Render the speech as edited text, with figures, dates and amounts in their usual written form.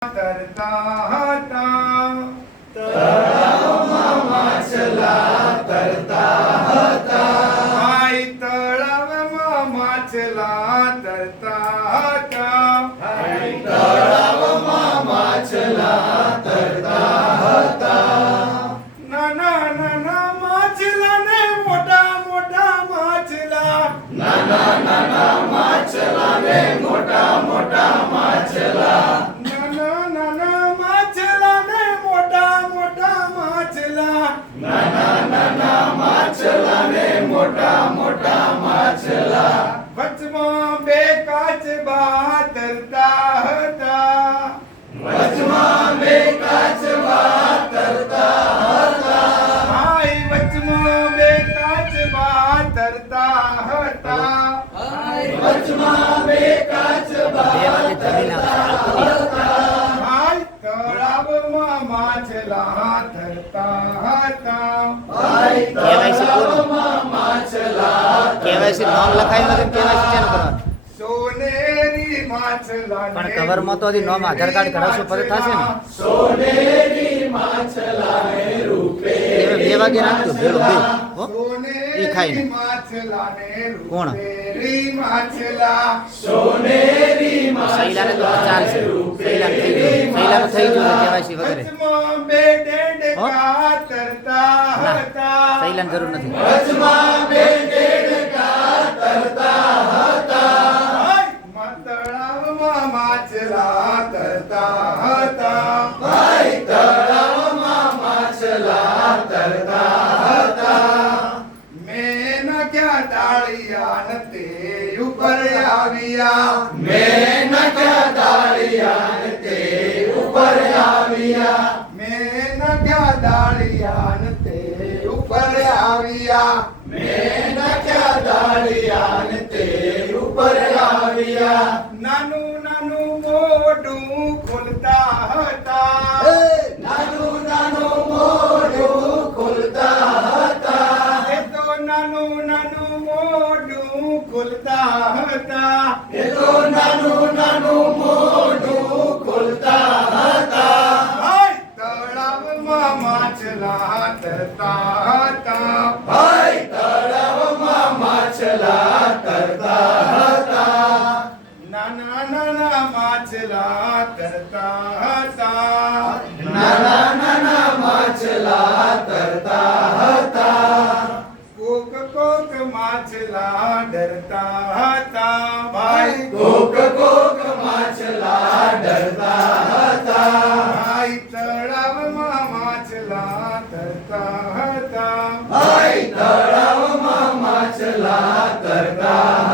તરતા હતા તળાવમાં માછલા તરતા હતા. ભાઈ તળાવમાં માછલા તરતા હતા ભાઈ તળાવમાં માછલા તરતા હતા. નાના નાના માછલા ને મોટા મોટા માછલા નાના નાના માછલા ને મોટા મોટા માછલા. નાના નાના માછલા ને મોટા મોટા માછલા નાના નાના માછલા ને મોટા મોટા માછલા. વચમાં બે કાચબા તરતા હતા વચમાં બે કાચબા તરતા હતા. ભાઈ વચમાં બે કાચબા તરતા હતા વચમાં બે કાચબા તરતા હતા. ભાઈ તળાવમાં માછલા તરતા હતા ભાઈ તળાવમાં માછલા કેવાયસી નામ લખાયું નથી કેવાયસી ચાલુ કરવાનું સોનેરી માછલા પણ કવરમાં તો હજી નામ આધાર કાર્ડ કઢાવશું પછી થશે ને સોનેરી માછલા ને રૂપે. એ 2 વાગે રાખજો ભેળો બે હો સોનેરી ઈ ખાઈને. માછલા ને કોણ? રૂપેરી માછલા સોનેરી સૈલાને તો માછલા ચાલશે રૂપે. સૈલાનું થઈ ગયું કેવાયસી વગેરે વચમાં બે ડેડકા તરતા હતા સૈલાની જરૂર નથી વચમાં બે ડેડકા તરતા હતા. તળાવમાં માછલા તરતા હતા ભાઈ તળાવમાં માછલા તરતા હતા. મેં નાખ્યા ડાળિયા ને તે ઉપર આવ્યા મેં નાખ્યા ડાળિયા ને તે ઉપર આવ્યા. મેં નાખ્યા ડાળિયા ને તે ઉપર આવ્યા મેં નાખ્યા ડાળિયા ને તે ઉપર આવ્યા. નાનું નાનું મોઢું ખોલતા હતા નાનું નાનું મોઢું ખોલતા હતા. એ તો નાનું નાનું મોઢું ખોલતા હતા એ તો નાનું નાનું મોઢું ખોલતા હતા. ભાઈ તળાવમાં માછલા તરતા હતા ભાઈ તળાવમાં માછલા તરતા હતા. નાના નાના માછલા તરતા હતા નાના નાના માછલા તરતા હતા. કોક કોક માછલા ડરતા હતા ભાઈ કોક કોક માછલા ડરતા હતા. ભાઈ તળાવમાં માછલા તરતા હતા ભાઈ તળાવમાં માછલા તરતા